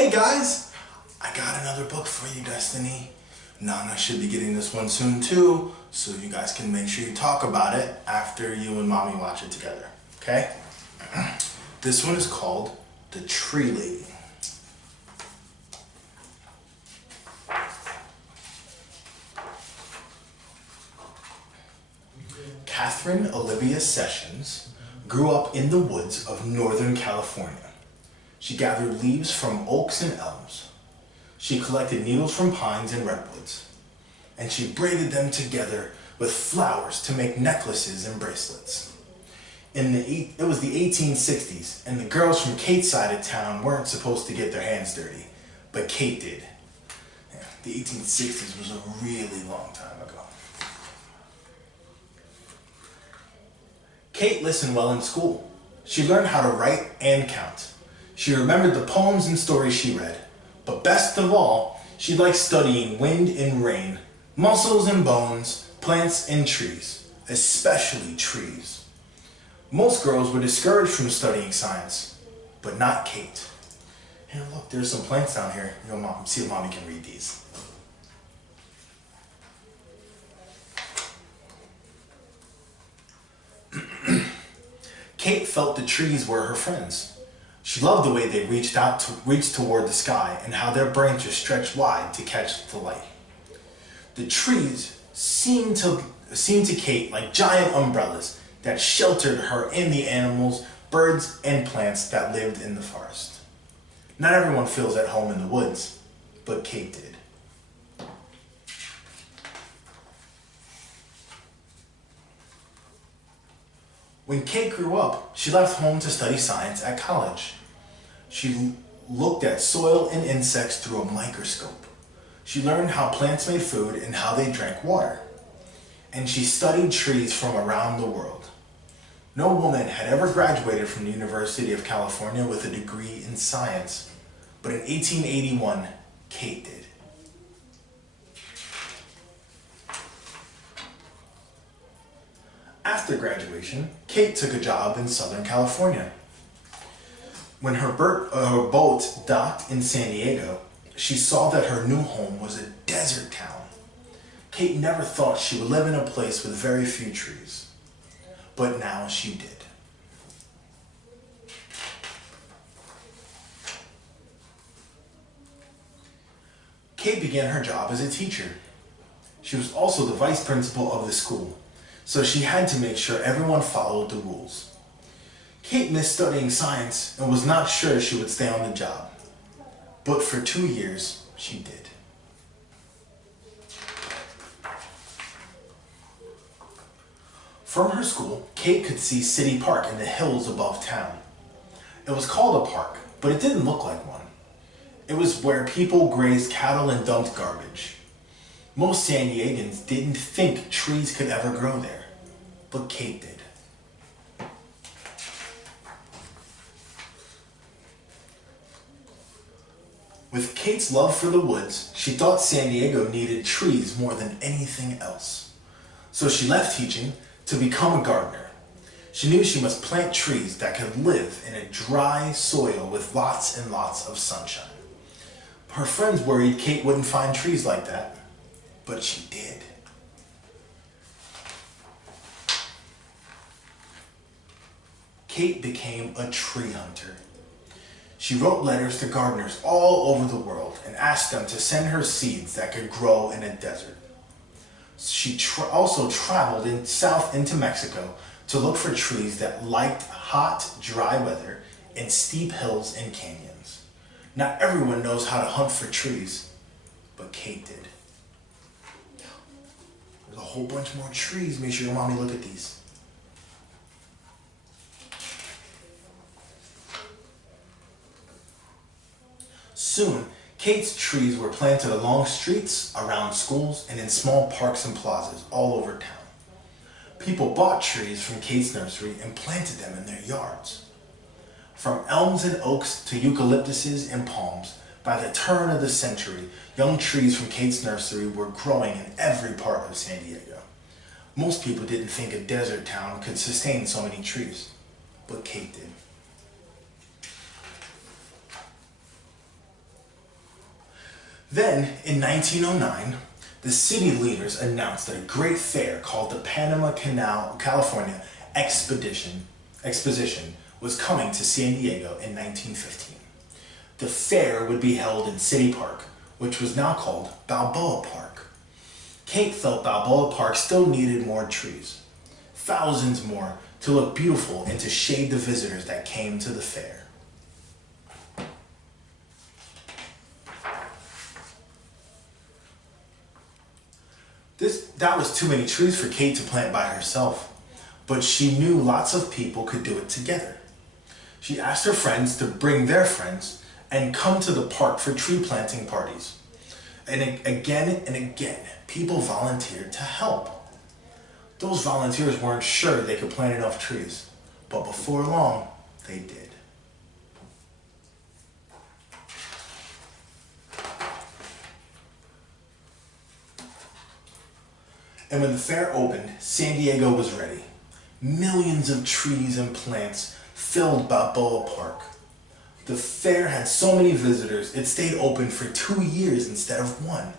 Hey guys, I got another book for you, Destiny. Nana should be getting this one soon too, so you guys can make sure you talk about it after you and Mommy watch it together, okay? This one is called The Tree Lady. Catherine Olivia Sessions grew up in the woods of Northern California. She gathered leaves from oaks and elms. She collected needles from pines and redwoods. And she braided them together with flowers to make necklaces and bracelets. It was the 1860s, and the girls from Kate's side of town weren't supposed to get their hands dirty, but Kate did. Yeah, the 1860s was a really long time ago. Kate listened well in school. She learned how to write and count. She remembered the poems and stories she read. But best of all, she liked studying wind and rain, muscles and bones, plants and trees, especially trees. Most girls were discouraged from studying science, but not Kate. Here, look, there's some plants down here. See if Mommy can read these. Kate felt the trees were her friends. She loved the way they reached toward the sky and how their branches stretched wide to catch the light. The trees seemed to Kate like giant umbrellas that sheltered her and the animals, birds, and plants that lived in the forest. Not everyone feels at home in the woods, but Kate did. When Kate grew up, she left home to study science at college. She looked at soil and insects through a microscope. She learned how plants made food and how they drank water. And she studied trees from around the world. No woman had ever graduated from the University of California with a degree in science, but in 1881, Kate did. After graduation, Kate took a job in Southern California. When her boat docked in San Diego, she saw that her new home was a desert town. Kate never thought she would live in a place with very few trees, but now she did. Kate began her job as a teacher. She was also the vice principal of the school, so she had to make sure everyone followed the rules. Kate missed studying science and was not sure she would stay on the job. But for 2 years, she did. From her school, Kate could see City Park in the hills above town. It was called a park, but it didn't look like one. It was where people grazed cattle and dumped garbage. Most San Diegans didn't think trees could ever grow there, but Kate did. With Kate's love for the woods, she thought San Diego needed trees more than anything else. So she left teaching to become a gardener. She knew she must plant trees that could live in a dry soil with lots and lots of sunshine. Her friends worried Kate wouldn't find trees like that, but she did. Kate became a tree hunter. She wrote letters to gardeners all over the world and asked them to send her seeds that could grow in a desert. She also traveled south into Mexico to look for trees that liked hot, dry weather and steep hills and canyons. Not everyone knows how to hunt for trees, but Kate did. There's a whole bunch more trees. Make sure your mommy look at these. Soon, Kate's trees were planted along streets, around schools, and in small parks and plazas all over town. People bought trees from Kate's nursery and planted them in their yards. From elms and oaks to eucalyptuses and palms, by the turn of the century, young trees from Kate's nursery were growing in every part of San Diego. Most people didn't think a desert town could sustain so many trees, but Kate did. Then, in 1909, the city leaders announced that a great fair called the Panama Canal, California Exposition was coming to San Diego in 1915. The fair would be held in City Park, which was now called Balboa Park. Kate felt Balboa Park still needed more trees, thousands more, to look beautiful and to shade the visitors that came to the fair. That was too many trees for Kate to plant by herself, but she knew lots of people could do it together. She asked her friends to bring their friends and come to the park for tree planting parties. And again, people volunteered to help. Those volunteers weren't sure they could plant enough trees, but before long, they did. And when the fair opened, San Diego was ready. Millions of trees and plants filled Balboa Park. The fair had so many visitors, it stayed open for 2 years instead of 1.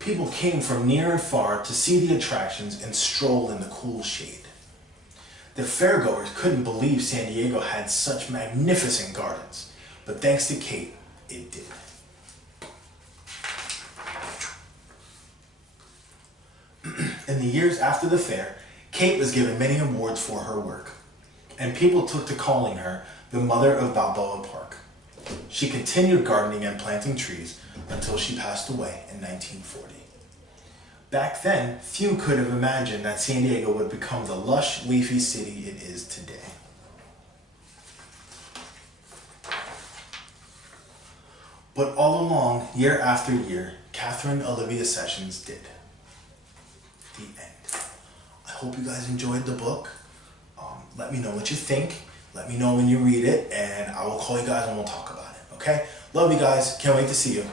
People came from near and far to see the attractions and stroll in the cool shade. The fairgoers couldn't believe San Diego had such magnificent gardens, but thanks to Kate, it did. In the years after the fair, Kate was given many awards for her work, and people took to calling her the mother of Balboa Park. She continued gardening and planting trees until she passed away in 1940. Back then, few could have imagined that San Diego would become the lush, leafy city it is today. But all along, year after year, Catherine Olivia Sessions did. The end. I hope you guys enjoyed the book. Let me know what you think. Let me know when you read it, and I will call you guys and we'll talk about it, okay? Love you guys. Can't wait to see you.